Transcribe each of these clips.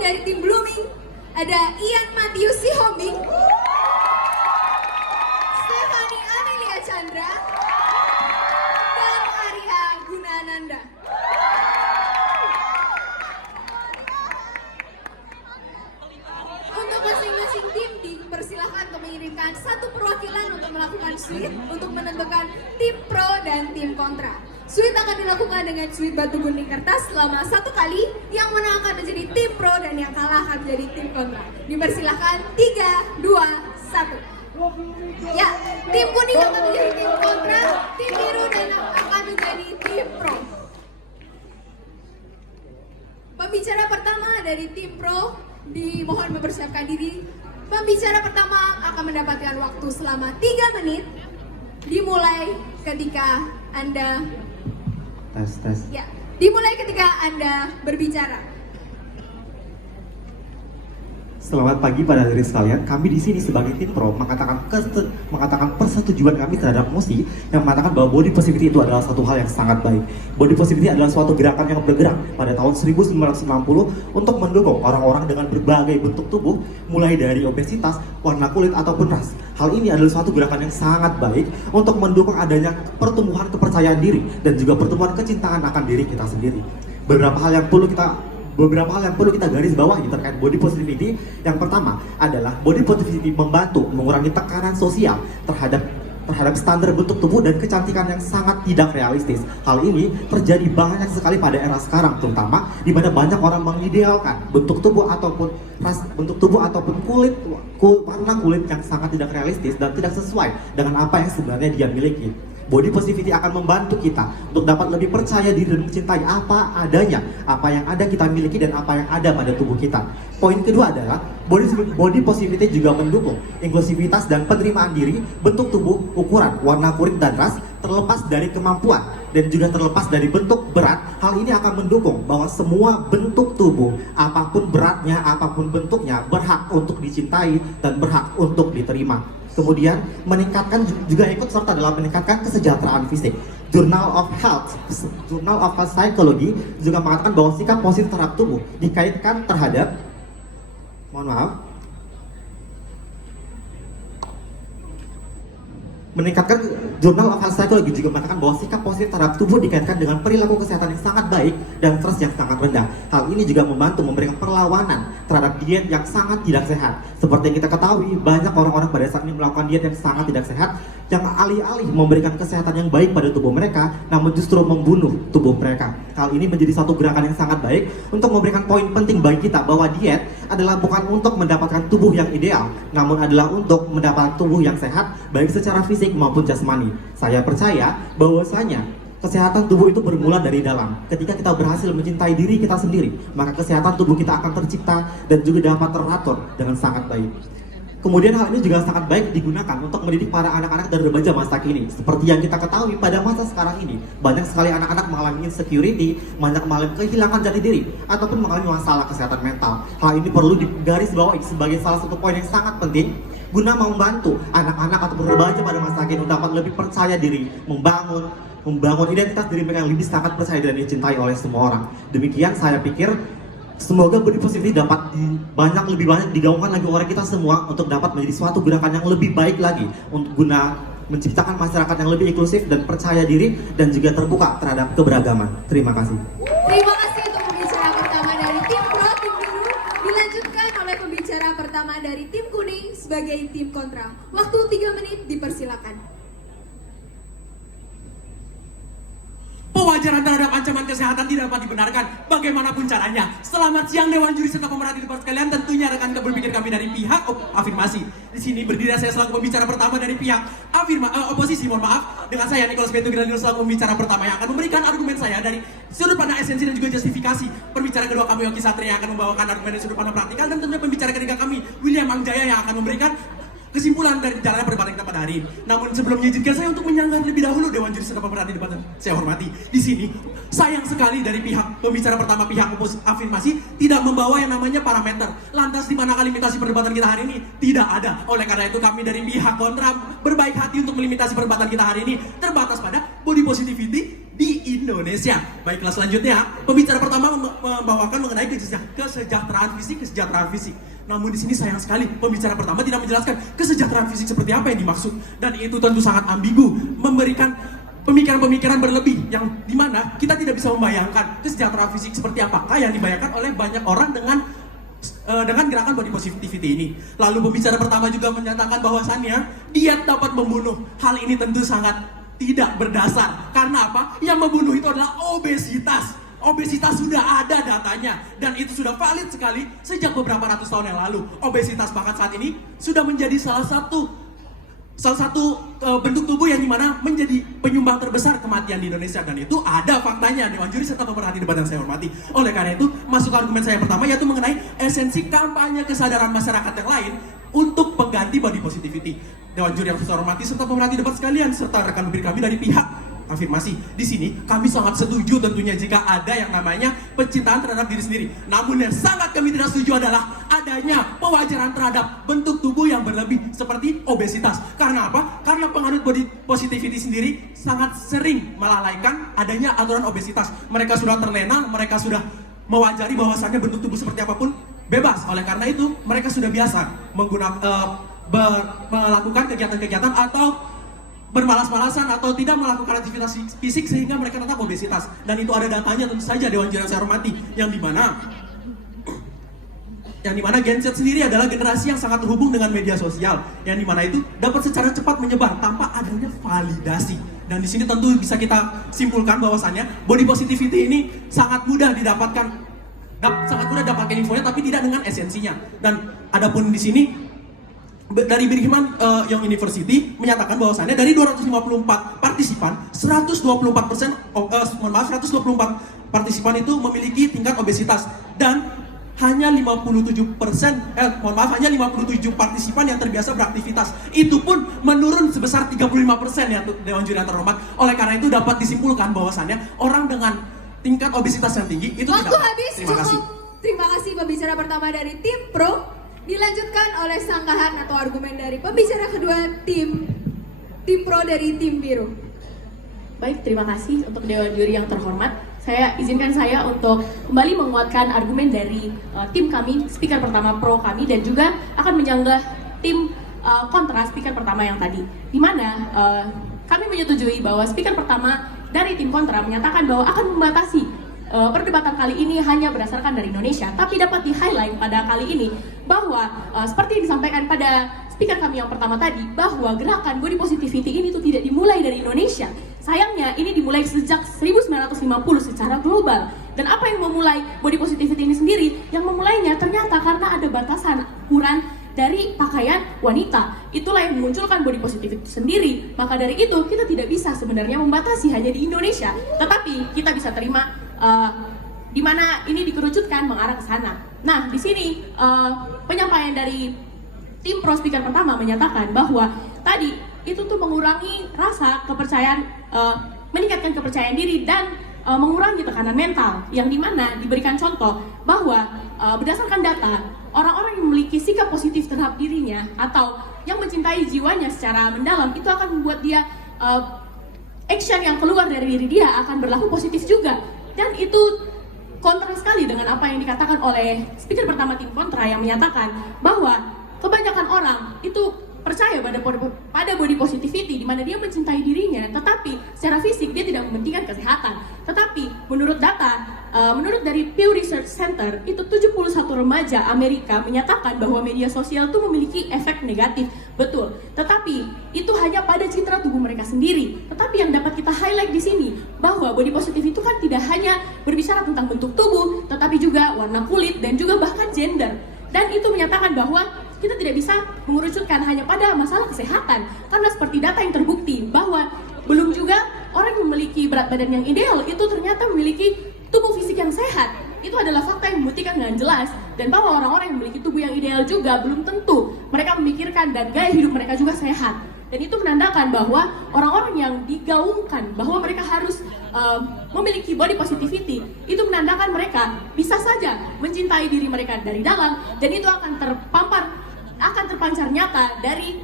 dari tim Blooming, ada Ian Matius Sihombing, Stefani Amelia Chandra, dan Arya Gunananda. Untuk masing-masing tim dipersilahkan untuk mengirimkan satu perwakilan untuk melakukan sweep untuk menentukan tim pro dan tim kontra. Sweep akan dilakukan dengan sweep batu gunting kertas selama 1 kali. Yang menang akan menjadi tim pro dan yang kalah akan menjadi tim kontra. Dipersilahkan 3, 2, 1. Ya, tim kuning akan menjadi tim kontra, tim biru dan akan menjadi tim pro. Pembicara pertama dari tim pro dimohon mempersiapkan diri. Pembicara pertama akan mendapatkan waktu selama 3 menit. Dimulai ketika Anda tes. Ya, dimulai ketika Anda berbicara. Selamat pagi pada diri sekalian. Kami di sini sebagai tim pro mengatakan persetujuan kami terhadap Mosi yang mengatakan bahwa body positivity itu adalah satu hal yang sangat baik. Body positivity adalah suatu gerakan yang bergerak pada tahun 1960 untuk mendukung orang-orang dengan berbagai bentuk tubuh, mulai dari obesitas, warna kulit ataupun ras. Hal ini adalah suatu gerakan yang sangat baik untuk mendukung adanya pertumbuhan kepercayaan diri dan juga pertumbuhan kecintaan akan diri kita sendiri. Beberapa hal yang perlu kita garis bawahi terkait body positivity. Yang pertama adalah body positivity membantu mengurangi tekanan sosial terhadap standar bentuk tubuh dan kecantikan yang sangat tidak realistis. Hal ini terjadi banyak sekali pada era sekarang, terutama di mana banyak orang mengidealkan bentuk tubuh ataupun warna kulit yang sangat tidak realistis dan tidak sesuai dengan apa yang sebenarnya dia miliki. Body positivity akan membantu kita untuk dapat lebih percaya diri dan mencintai apa adanya, apa yang ada kita miliki dan apa yang ada pada tubuh kita. Poin kedua adalah body positivity juga mendukung inklusivitas dan penerimaan diri, bentuk tubuh, ukuran, warna kulit dan ras, terlepas dari kemampuan dan juga terlepas dari bentuk berat. Hal ini akan mendukung bahwa semua bentuk tubuh, apapun beratnya, apapun bentuknya, berhak untuk dicintai dan berhak untuk diterima. Kemudian juga ikut serta dalam meningkatkan kesejahteraan fisik. Journal of Health Psychology juga mengatakan bahwa sikap positif terhadap tubuh dikaitkan terhadap Journal of Health Psychology juga mengatakan bahwa sikap positif terhadap tubuh dikaitkan dengan perilaku kesehatan yang sangat baik dan stres yang sangat rendah. Hal ini juga membantu memberikan perlawanan terhadap diet yang sangat tidak sehat. Seperti yang kita ketahui, banyak orang-orang pada saat ini melakukan diet yang sangat tidak sehat, yang alih-alih memberikan kesehatan yang baik pada tubuh mereka, namun justru membunuh tubuh mereka. Hal ini menjadi satu gerakan yang sangat baik untuk memberikan poin penting bagi kita bahwa diet adalah bukan untuk mendapatkan tubuh yang ideal, namun adalah untuk mendapatkan tubuh yang sehat, baik secara fisik maupun jasmani. Saya percaya bahwasanya kesehatan tubuh itu bermula dari dalam. Ketika kita berhasil mencintai diri kita sendiri, maka kesehatan tubuh kita akan tercipta dan juga dapat teratur dengan sangat baik. Kemudian hal ini juga sangat baik digunakan untuk mendidik para anak-anak dari remaja masa kini. Seperti yang kita ketahui pada masa sekarang ini, banyak sekali anak-anak mengalami insecurity, banyak mengalami kehilangan jati diri, ataupun mengalami masalah kesehatan mental. Hal ini perlu digarisbawahi sebagai salah satu poin yang sangat penting guna membantu anak-anak ataupun remaja pada masa kini untuk dapat lebih percaya diri, membangun identitas diri mereka yang lebih sangat percaya dan dicintai oleh semua orang. Demikian saya pikir semoga body positivity dapat lebih banyak digaungkan lagi oleh kita semua untuk dapat menjadi suatu gerakan yang lebih baik lagi untuk guna menciptakan masyarakat yang lebih inklusif dan percaya diri dan juga terbuka terhadap keberagaman. Terima kasih. Terima kasih untuk pembicara pertama dari tim pro, tim biru. Dilanjutkan oleh pembicara pertama dari tim kuning sebagai tim kontra. Waktu 3 menit dipersilakan. Pewajaran terhadap ancaman kesehatan tidak dapat dibenarkan bagaimanapun caranya. Selamat siang Dewan Juri serta pemerhati di tempat sekalian. Tentunya rekan berpikir kami dari pihak afirmasi. Di sini berdiri saya selaku pembicara pertama dari pihak oposisi. Mohon maaf, dengan saya Nicholas Bentu Granil selaku pembicara pertama yang akan memberikan argumen saya dari sudut pandang esensi dan juga justifikasi. Pembicara kedua kami Yogi Satria yang akan membawakan argumen dari sudut pandang praktikal, dan tentunya pembicara ketiga kami William Angjaya yang akan memberikan kesimpulan dari jalannya perdebatan kita pada hari ini. Namun sebelumnya izinkan saya untuk menyanggar lebih dahulu Dewan Juri serta pemerhati debat. Saya hormati. Di sini sayang sekali dari pihak pembicara pertama pihak afirmasi tidak membawa yang namanya parameter. Lantas di manakah limitasi perdebatan kita hari ini? Tidak ada. Oleh karena itu kami dari pihak kontra berbaik hati untuk melimitasi perdebatan kita hari ini terbatas pada body positivity di Indonesia. Baiklah, selanjutnya pembicara pertama membawakan mengenai kesejahteraan fisik. Namun di sini sayang sekali pembicara pertama tidak menjelaskan kesejahteraan fisik seperti apa yang dimaksud, dan itu tentu sangat ambigu, memberikan pemikiran-pemikiran berlebih yang dimana kita tidak bisa membayangkan kesejahteraan fisik seperti apakah yang dibayangkan oleh banyak orang dengan gerakan body positivity ini. Lalu pembicara pertama juga menyatakan bahwasannya diet dapat membunuh. Hal ini tentu sangat tidak berdasar. Karena apa? Yang membunuh itu adalah obesitas. Obesitas sudah ada datanya, dan itu sudah valid sekali sejak beberapa ratus tahun yang lalu. Obesitas bahkan saat ini sudah menjadi salah satu bentuk tubuh yang dimana menjadi penyumbang terbesar kematian di Indonesia, dan itu ada faktanya, Dewan Juri serta pemerhati debat yang saya hormati. Oleh karena itu, masuk argumen saya pertama, yaitu mengenai esensi kampanye kesadaran masyarakat yang lain untuk pengganti body positivity. Dewan Juri yang saya hormati serta pemerhati debat sekalian serta rekan bibir kami dari pihak afirmasi. Di sini kami sangat setuju tentunya jika ada yang namanya pencintaan terhadap diri sendiri. Namun yang sangat kami tidak setuju adalah adanya pewajaran terhadap bentuk tubuh yang berlebih seperti obesitas. Karena apa? Karena penganut body positivity sendiri sangat sering melalaikan adanya aturan obesitas. Mereka sudah terlena, mereka sudah mewajari bahwasannya bentuk tubuh seperti apapun bebas. Oleh karena itu mereka sudah biasa melakukan kegiatan-kegiatan atau bermalas-malasan atau tidak melakukan aktivitas fisik sehingga mereka tetap obesitas. Dan itu ada datanya tentu saja, Dewan Juri yang saya hormati, yang dimana Gen Z sendiri adalah generasi yang sangat terhubung dengan media sosial, yang dimana itu dapat secara cepat menyebar tanpa adanya validasi. Dan di sini tentu bisa kita simpulkan bahwasannya body positivity ini sangat mudah didapatkan infonya, tapi tidak dengan esensinya. Dan adapun di sini dari Brigham Young University menyatakan bahwasannya dari 254 partisipan, 124 partisipan itu memiliki tingkat obesitas, dan hanya 57 partisipan yang terbiasa beraktivitas. Itu pun menurun sebesar 35% ya Dewan Juri yang terhormat. Oleh karena itu dapat disimpulkan bahwasannya orang dengan tingkat obesitas yang tinggi itu waktu tidak. habis. Terima kasih. Terima kasih pembicara pertama dari tim Pro. Dilanjutkan oleh sanggahan atau argumen dari pembicara kedua tim Pro dari tim Biru. Baik, terima kasih untuk Dewan Juri yang terhormat. Izinkan saya untuk kembali menguatkan argumen dari tim kami, speaker pertama Pro kami, dan juga akan menyanggah tim kontra speaker pertama yang tadi. Di mana kami menyetujui bahwa speaker pertama dari tim kontra menyatakan bahwa akan membatasi perdebatan kali ini hanya berdasarkan dari Indonesia, tapi dapat di-highlight pada kali ini bahwa seperti yang disampaikan pada speaker kami yang pertama tadi, bahwa gerakan body positivity ini tuh tidak dimulai dari Indonesia. Sayangnya ini dimulai sejak 1950 secara global. Dan apa yang memulai body positivity ini sendiri? Yang memulainya ternyata karena ada batasan ukuran dari pakaian wanita. Itulah yang memunculkan body positivity itu sendiri. Maka dari itu kita tidak bisa sebenarnya membatasi hanya di Indonesia, tetapi kita bisa terima di mana ini dikerucutkan mengarah ke sana. Nah, di sini penyampaian dari tim Pro Speaker pertama menyatakan bahwa tadi itu tuh mengurangi rasa kepercayaan, meningkatkan kepercayaan diri dan mengurangi tekanan mental, yang dimana diberikan contoh bahwa berdasarkan data, orang-orang yang memiliki sikap positif terhadap dirinya atau yang mencintai jiwanya secara mendalam itu akan membuat dia action yang keluar dari diri dia akan berlaku positif juga. Dan itu kontra sekali dengan apa yang dikatakan oleh speaker pertama tim kontra yang menyatakan bahwa kebanyakan orang itu percaya pada body positivity, di mana dia mencintai dirinya, tetapi secara fisik dia tidak mementingkan kesehatan. Tetapi menurut data, menurut dari Pew Research Center, itu 71 remaja Amerika menyatakan bahwa media sosial itu memiliki efek negatif. Betul, tetapi itu hanya pada citra tubuh mereka sendiri. Tetapi yang dapat kita highlight di sini, bahwa body positive itu kan tidak hanya berbicara tentang bentuk tubuh, tetapi juga warna kulit dan juga bahkan gender. Dan itu menyatakan bahwa kita tidak bisa mengerucutkan hanya pada masalah kesehatan, karena seperti data yang terbukti bahwa belum juga orang yang memiliki berat badan yang ideal itu ternyata memiliki tubuh fisik yang sehat. Itu adalah fakta yang membuktikan dengan jelas, dan bahwa orang-orang yang memiliki tubuh yang ideal juga belum tentu mereka memikirkan dan gaya hidup mereka juga sehat. Dan itu menandakan bahwa orang-orang yang digaungkan bahwa mereka harus memiliki body positivity, itu menandakan mereka bisa saja mencintai diri mereka dari dalam, dan itu akan terpancar nyata dari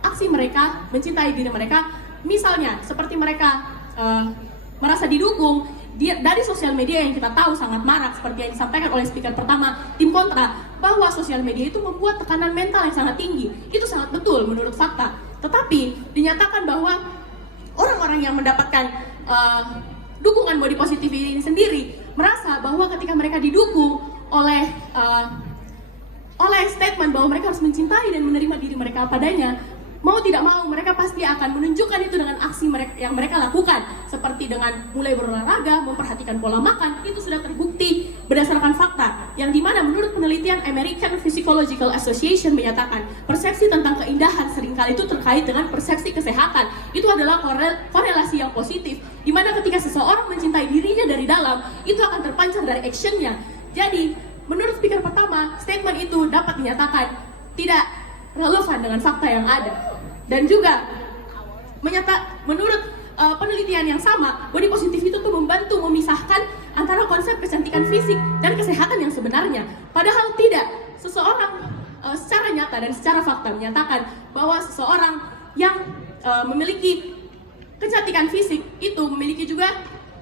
aksi mereka mencintai diri mereka. Misalnya seperti mereka merasa didukung dari sosial media yang kita tahu sangat marak seperti yang disampaikan oleh speaker pertama tim kontra, bahwa sosial media itu membuat tekanan mental yang sangat tinggi. Itu sangat betul menurut fakta. Tetapi dinyatakan bahwa orang-orang yang mendapatkan dukungan body positivity ini sendiri merasa bahwa ketika mereka didukung oleh statement bahwa mereka harus mencintai dan menerima diri mereka padanya, mau tidak mau mereka pasti akan menunjukkan itu dengan aksi yang mereka lakukan, seperti dengan mulai berolahraga, memperhatikan pola makan. Itu sudah terbukti berdasarkan fakta, yang dimana menurut penelitian American Physiological Association menyatakan persepsi tentang keindahan seringkali itu terkait dengan persepsi kesehatan. Itu adalah korelasi yang positif, dimana ketika seseorang mencintai dirinya dari dalam, itu akan terpancar dari actionnya. Jadi menurut speaker pertama, statement itu dapat dinyatakan tidak relevan dengan fakta yang ada. Dan juga menurut penelitian yang sama, body positivity itu membantu memisahkan antara konsep kecantikan fisik dan kesehatan yang sebenarnya. Padahal tidak. Seseorang secara nyata dan secara fakta menyatakan bahwa seseorang yang memiliki kecantikan fisik itu memiliki juga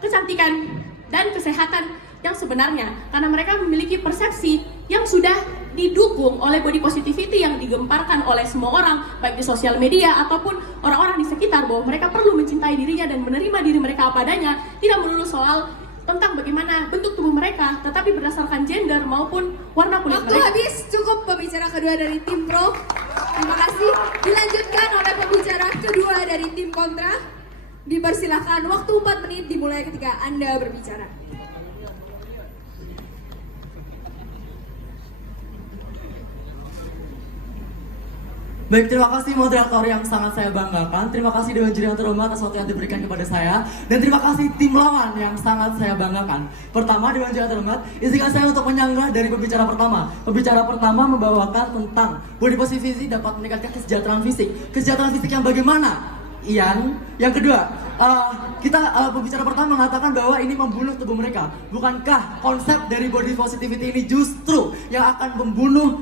kecantikan dan kesehatan yang sebenarnya, karena mereka memiliki persepsi yang sudah didukung oleh body positivity yang digemparkan oleh semua orang, baik di sosial media ataupun orang-orang di sekitar, bahwa mereka perlu mencintai dirinya dan menerima diri mereka apa adanya, tidak melulu soal tentang bagaimana bentuk tubuh mereka, tetapi berdasarkan gender maupun warna kulit Waktu mereka. habis, cukup pembicara kedua dari tim pro. Terima kasih. Dilanjutkan oleh pembicara kedua dari tim kontra. Dipersilahkan, waktu 4 menit dimulai ketika Anda berbicara. Baik, terima kasih moderator yang sangat saya banggakan. Terima kasih Dewan Juri yang terhormat atas waktu yang diberikan kepada saya. Dan terima kasih tim lawan yang sangat saya banggakan. Pertama, Dewan Juri yang terhormat, izinkan saya untuk menyanggah dari pembicara pertama. Pembicara pertama membawakan tentang body positivity dapat meningkatkan kesejahteraan fisik. Kesejahteraan fisik yang bagaimana? Ian. Yang kedua, pembicara pertama mengatakan bahwa ini membunuh tubuh mereka. Bukankah konsep dari body positivity ini justru yang akan membunuh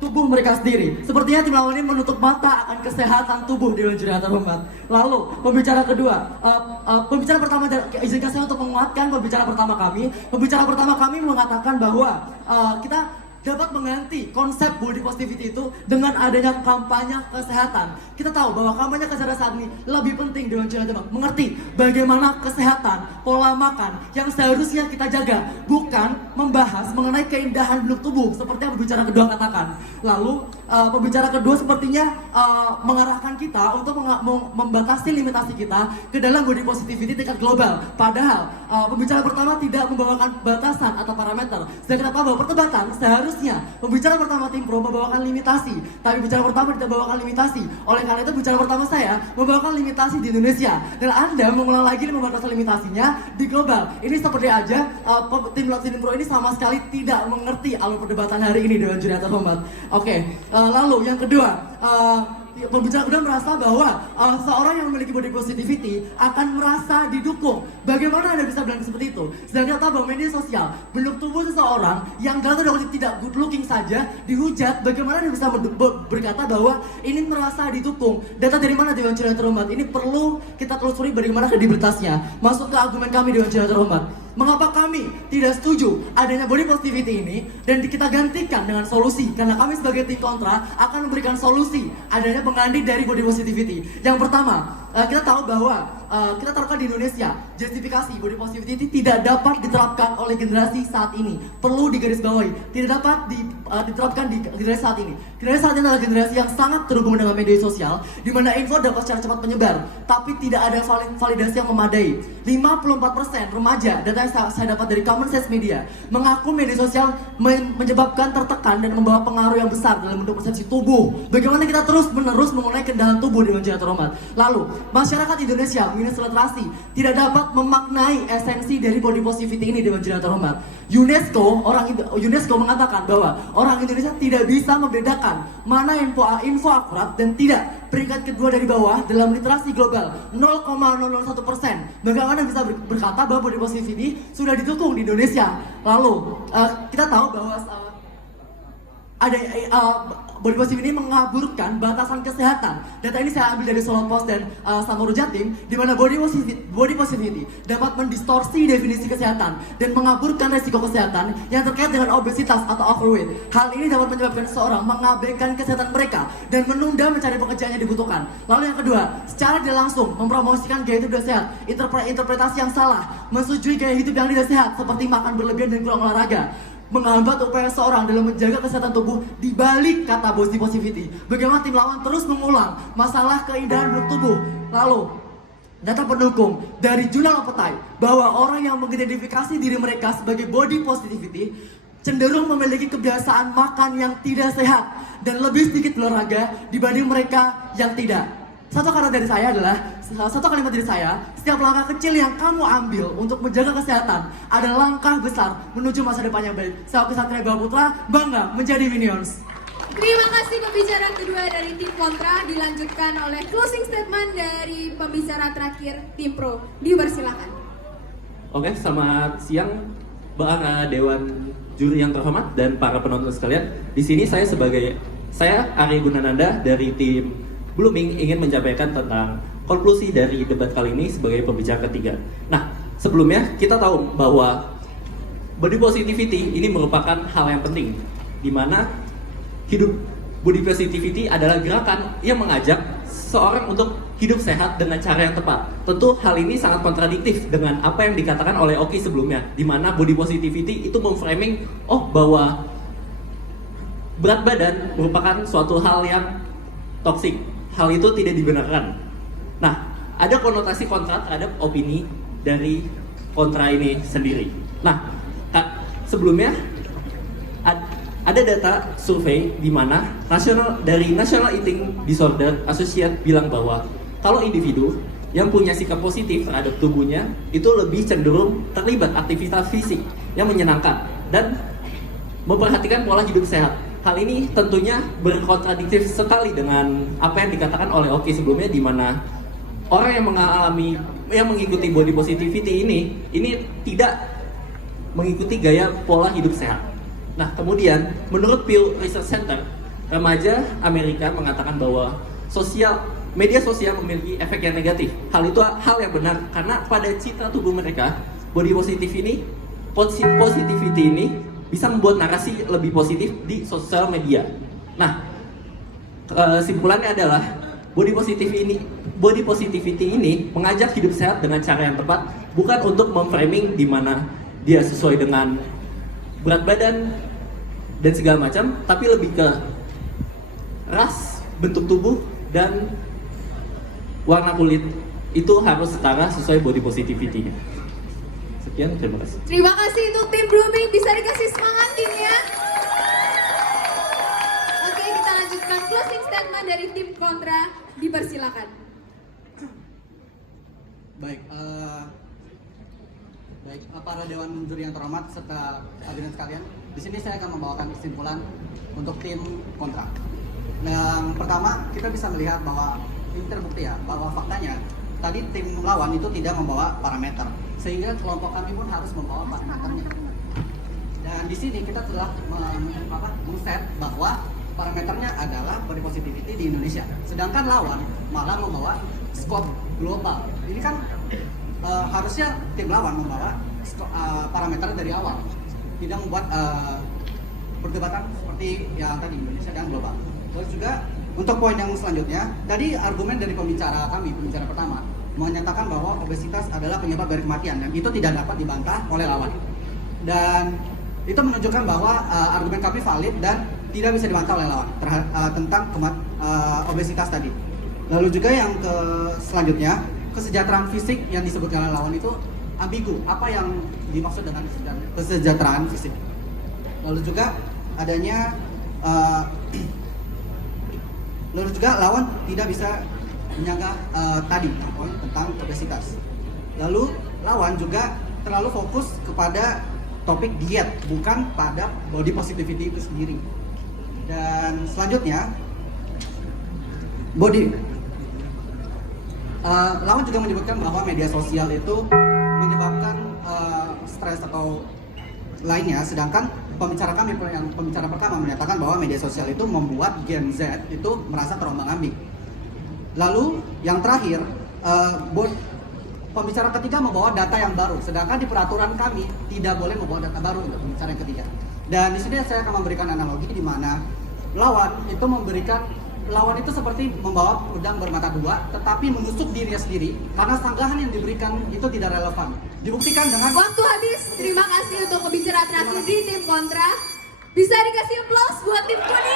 tubuh mereka sendiri? Sepertinya tim lawan ini menutup mata akan kesehatan tubuh Dewan Juri yang terhormat. Lalu pembicara kedua, pembicara pertama, izinkan saya untuk menguatkan pembicara pertama kami. Pembicara pertama kami mengatakan bahwa kita dapat mengganti konsep body positivity itu dengan adanya kampanye kesehatan. Kita tahu bahwa kampanye kesehatan saat ini lebih penting Dewan Juri yang terhormat mengerti bagaimana kesehatan, pola makan yang seharusnya kita jaga, bukan membahas mengenai keindahan bentuk tubuh seperti yang pembicara kedua katakan. Lalu pembicara kedua sepertinya mengarahkan kita untuk membatasi limitasi kita ke dalam body positivity tingkat global. Padahal pembicara pertama tidak membawakan batasan atau parameter. Sedangkan kita tahu bahwa perdebatan seharusnya pembicara pertama tim pro membawakan limitasi, tapi pembicara pertama tidak membawakan limitasi. Oleh karena itu pembicara pertama saya membawakan limitasi di Indonesia, dan Anda mengulang lagi membatasi limitasinya di global. Ini seperti aja tim pro ini sama sekali tidak mengerti alur perdebatan hari ini Dewan Juri yang terhormat. Oke, lalu yang kedua, pembicara kedua merasa bahwa seorang yang memiliki body positivity akan merasa didukung. Bagaimana Anda bisa bilang seperti itu? Sedangkan tahu bahwa media sosial bentuk tubuh seseorang yang dalam tanda kutip tidak good looking saja dihujat, bagaimana Anda bisa berkata bahwa ini merasa didukung? Data dari mana Dewan Juri yang terhormat? Ini perlu kita telusuri bagaimana kredibilitasnya. Masuk ke argumen kami Dewan Juri yang terhormat. Mengapa kami tidak setuju adanya body positivity ini dan kita gantikan dengan solusi? Karena kami sebagai tim kontra akan memberikan solusi adanya pengganti dari body positivity. Yang pertama, kita tahu bahwa kita terapkan di Indonesia, justifikasi body positivity tidak dapat diterapkan oleh generasi saat ini. Perlu digarisbawahi, tidak dapat diterapkan di generasi saat ini. Generasi saat ini adalah generasi yang sangat terhubung dengan media sosial, di mana info dapat secara cepat menyebar, tapi tidak ada validasi yang memadai. 54% remaja, data yang saya dapat dari Common Sense Media, mengaku media sosial menyebabkan tertekan dan membawa pengaruh yang besar dalam bentuk persepsi tubuh. Bagaimana kita terus-menerus mengenai keindahan tubuh Dewan Juri yang terhormat. Lalu, masyarakat Indonesia minus literasi tidak dapat memaknai esensi dari body positivity ini Dewan Juri yang terhormat. UNESCO mengatakan bahwa orang Indonesia tidak bisa membedakan mana info akurat dan tidak. Peringkat kedua dari bawah dalam literasi global 0,001%. Bagaimana bisa berkata bahwa body positivity sudah didukung di Indonesia? Lalu kita tahu bahwa ada body positive ini mengaburkan batasan kesehatan. Data ini saya ambil dari Solo Post dan Samoru Jatim, di mana body positivity dapat mendistorsi definisi kesehatan dan mengaburkan resiko kesehatan yang terkait dengan obesitas atau overweight. Hal ini dapat menyebabkan seseorang mengabaikan kesehatan mereka dan menunda mencari pekerjaan yang dibutuhkan. Lalu yang kedua, secara tidak langsung mempromosikan gaya hidup tidak sehat, interpretasi yang salah, menyetujui gaya hidup yang tidak sehat seperti makan berlebihan dan kurang olahraga, menghambat upaya seorang dalam menjaga kesehatan tubuh di balik kata body positivity. Bagaimana tim lawan terus mengulang masalah keindahan bentuk tubuh. Lalu, data pendukung dari Jurnal Appetite bahwa orang yang mengidentifikasi diri mereka sebagai body positivity cenderung memiliki kebiasaan makan yang tidak sehat dan lebih sedikit berolahraga dibanding mereka yang tidak. Satu kalimat dari saya, setiap langkah kecil yang kamu ambil untuk menjaga kesehatan adalah langkah besar menuju masa depan yang baik. Saya Satria Putra, bangga menjadi Minions. Terima kasih pembicara kedua dari tim kontra. Dilanjutkan oleh closing statement dari pembicara terakhir tim pro. Dipersilakan. Oke, selamat siang para dewan juri yang terhormat dan para penonton sekalian. Di sini saya Ari Gunananda dari tim Blooming ingin menyampaikan tentang konklusi dari debat kali ini sebagai pembicara ketiga. Nah, sebelumnya kita tahu bahwa body positivity ini merupakan hal yang penting, di mana hidup body positivity adalah gerakan yang mengajak seorang untuk hidup sehat dengan cara yang tepat. Tentu hal ini sangat kontradiktif dengan apa yang dikatakan oleh Oki sebelumnya, di mana body positivity itu memframing bahwa berat badan merupakan suatu hal yang toksik. Hal itu tidak dibenarkan. Nah, ada konotasi kontra terhadap opini dari kontra ini sendiri. Nah, sebelumnya ada data survei di mana dari National Eating Disorder Association bilang bahwa kalau individu yang punya sikap positif terhadap tubuhnya itu lebih cenderung terlibat aktivitas fisik yang menyenangkan dan memperhatikan pola hidup sehat. Hal ini tentunya berkontradiktif sekali dengan apa yang dikatakan oleh Oki sebelumnya, di mana orang yang mengikuti body positivity ini tidak mengikuti gaya pola hidup sehat. Nah, kemudian menurut Pew Research Center, remaja Amerika mengatakan bahwa media sosial memiliki efek yang negatif. Hal itu hal yang benar karena pada citra tubuh mereka, body positivity ini bisa membuat narasi lebih positif di sosial media. Nah, kesimpulannya adalah body positivity ini mengajak hidup sehat dengan cara yang tepat, bukan untuk memframing di mana dia sesuai dengan berat badan dan segala macam, tapi lebih ke ras, bentuk tubuh, dan warna kulit itu harus setara sesuai body positivity-nya. Sekian, terima kasih. Terima kasih untuk tim Blooming. Bisa dikasih semangat timnya. Oke, kita lanjutkan closing statement dari tim kontra. Dipersilakan. Baik, para dewan juri yang terhormat serta hadirin sekalian, di sini saya akan membawakan kesimpulan untuk tim kontra. Yang pertama, kita bisa melihat bahwa ini terbukti ya, bahwa faktanya tadi tim lawan itu tidak membawa parameter, sehingga kelompok kami pun harus membawa parameternya. Dan di sini kita telah men-set bahwa parameternya adalah body positivity di Indonesia, sedangkan lawan malah membawa skop global. Ini kan harusnya tim lawan membawa parameter dari awal, tidak membuat perdebatan seperti yang tadi Indonesia dan global. Terus juga untuk poin yang selanjutnya, tadi argumen dari pembicara pertama menyatakan bahwa obesitas adalah penyebab dari kematian, dan itu tidak dapat dibantah oleh lawan. Dan itu menunjukkan bahwa argumen kami valid dan tidak bisa dibantah oleh lawan tentang obesitas tadi. Lalu juga yang selanjutnya, kesejahteraan fisik yang disebutkan oleh lawan itu ambigu. Apa yang dimaksud dengan kesejahteraan fisik? Lalu juga adanya lalu juga lawan tidak bisa menyanggah tadi poin tentang obesitas. Lalu lawan juga terlalu fokus kepada topik diet, bukan pada body positivity itu sendiri. Dan selanjutnya lawan juga menyebutkan bahwa media sosial itu menyebabkan stres atau lainnya, sedangkan pembicara pertama menyatakan bahwa media sosial itu membuat Gen Z itu merasa terombang-ambing. Lalu yang terakhir, pembicara ketiga membawa data yang baru, sedangkan di peraturan kami tidak boleh membawa data baru untuk pembicara yang ketiga. Dan di sini saya akan memberikan analogi di mana lawan itu seperti membawa pedang bermata dua, tetapi menusuk dirinya sendiri karena sanggahan yang diberikan itu tidak relevan. Dibuktikan dengan Waktu habis. Terima kasih untuk pembicara terakhir di tim kontra. Bisa dikasih aplaus buat tim kuning.